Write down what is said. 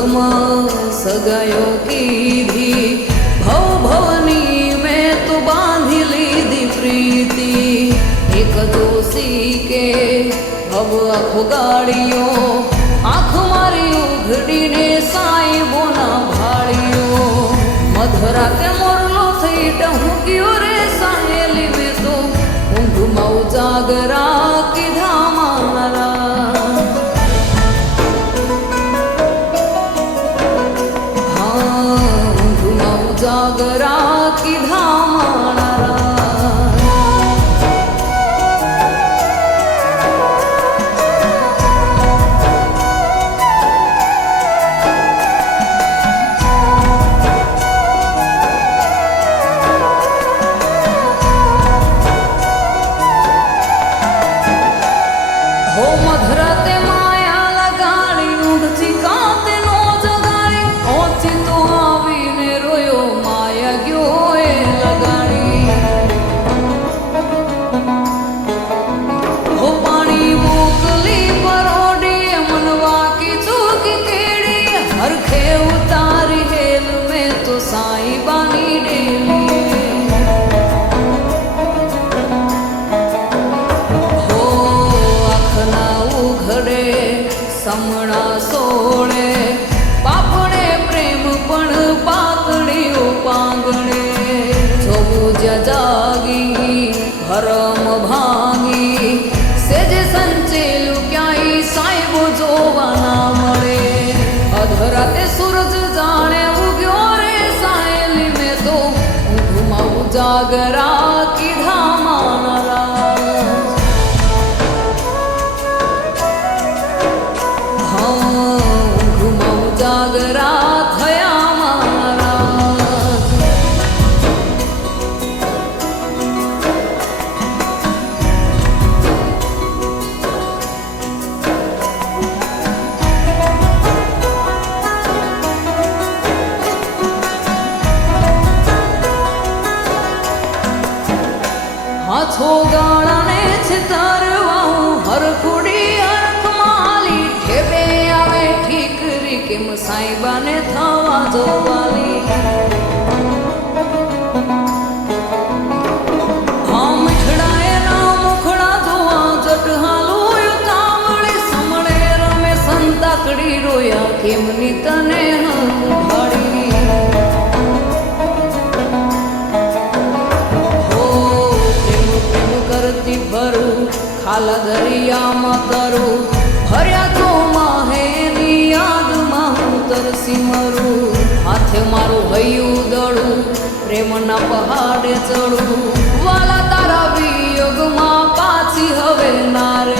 संघમાં સગાયો કીધી ભવ ભવની મેં તો બાંધી લીધી પ્રીતિ એક જોશી કે ભવ આખો ગાડીઓ આંખ મારી ઉઘડીને સાહેબોના ભાળીઓ મધરાતે મોરલો થઈ ડહુક્યો રે સાહેલી મેં તો ઊંઘમાં ઉજાગરા કીધા મારા જાગરા કીધા હો મધરાતે માયા લગાડી ઊંઘથી કાંતે નો જગાડી ઓછી તો આવીને રોયો માયા ગયો એ લગાડી હો પાણી મોકલી પરોડી મનવા કી ચૂકી કેડી હરખે ઉતારી હેલ મેં તો સાઈબાની ડેલી સમણા સોળે પાપણે પ્રેમ પણ પાતળીઓ પાંગણે જોવું જાગી ભરમ ભાંગી સેજે સંચેલું ક્યાંય સાહેબો જોવા ના મળે અધરાતે સૂરજ જાણે ઉગ્યો રે સાહેલી મેં તો ઊંઘમાં ઉજાગરા કીધા મારા જાગરા થયા મારા હાથો ગાળાને છેતરવા હરખુડી હરખમાલી ઠેબે આવે ઠીકરી કેમ સાહેબાને થવા જોવાલી હા મીઠડાએ ના મુખડા જોવા જટહાલું તાવળી સમળે રમે સંતાકડી રોયા કેમની તને ભાડી ભરું ખાલા દરિયામાં તરું ભર્યા તો માહેની યાદમાં હું તરસી મરું હાથે મારું હૈયું દળું પ્રેમના પહાડે ચડું વાલા તારા વિયોગમાં પાછી હવે ના રે